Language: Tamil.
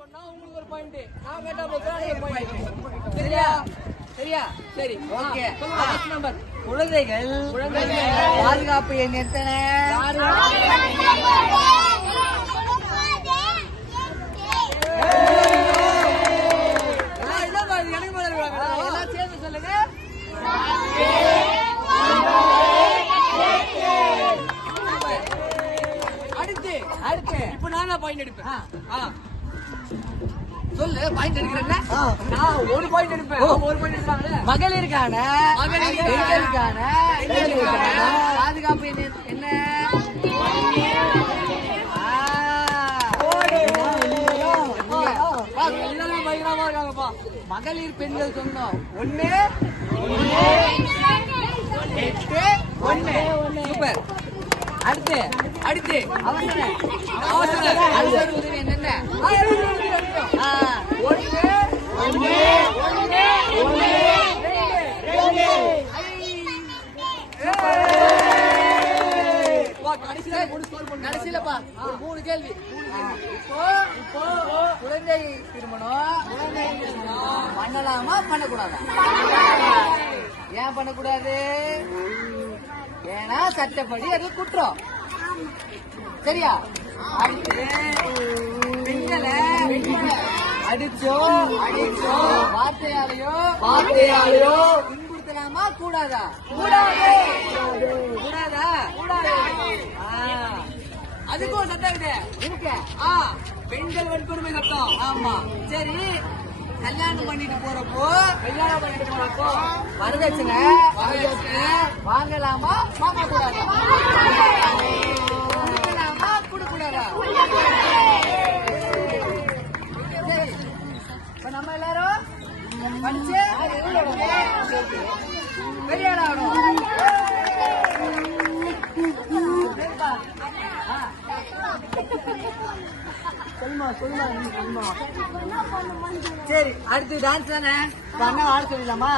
சொன்னா உங்களுக்கு ஒரு பாயிண்ட், நான் கேட்டா ஒரு பாயிண்ட். சரியா? சரியா? சரி, ஓகே. ஃபர்ஸ்ட் நம்பர் குழந்தைகள் பாதுகாப்பு எண் எத்தனை? எனக்கு மேல இருக்காங்க, எல்லாம் சேர்ந்து சொல்லுங்க. அடுத்து அடுத்து இப்ப நானா பாயிண்ட் எடுப்பேன். சொல்லு, பாயிண்ட் எடுக்கிறேன்ல, நான் ஒரு பாயிண்ட் எடுப்பேன், ஒரு பாயிண்ட் எடுப்பாங்கல்ல. மகளிருக்கான பாதுகாப்பு என்ன? பயங்கரமா இருக்காங்கப்பா. மகளிர் பெண்கள் சொன்னோம் 1 8 1. சூப்பர். அடுத்து அடுத்து அவசர உதவி என்னென்ன? 1 கடைசியிலப்பா 3 கேள்வி. இப்போ குழந்தை திருமணம் பண்ணலாமா பண்ணக்கூடாதா? ஏன் பண்ணக்கூடாது? ஏன்னா சட்டப்படி அது குற்றம். சரியா? அடுத்து பெண்களை அடிச்சோ வார்த்தையாலையோ துன்புறுத்தலாமா கூடாதா? கூடாதா? அதுக்கு ஒரு சட்டம் இருக்கு. பெண்கள் வன்கொடுமை சட்டம். ஆமா. சரி, கல்யாணம் பண்ணிட்டு போறப்போ வரதட்சணை வாங்கலாமா வாங்கக்கூடாதா? கொடுக்கலாமா கொடுக்கூடாதா? சரி, இப்ப நம்ம எல்லாரும் படிச்சு பெரிய ஆகணும். சரி, அடுத்து டான்ஸ் தானே, ஆட சொல்லலாமா?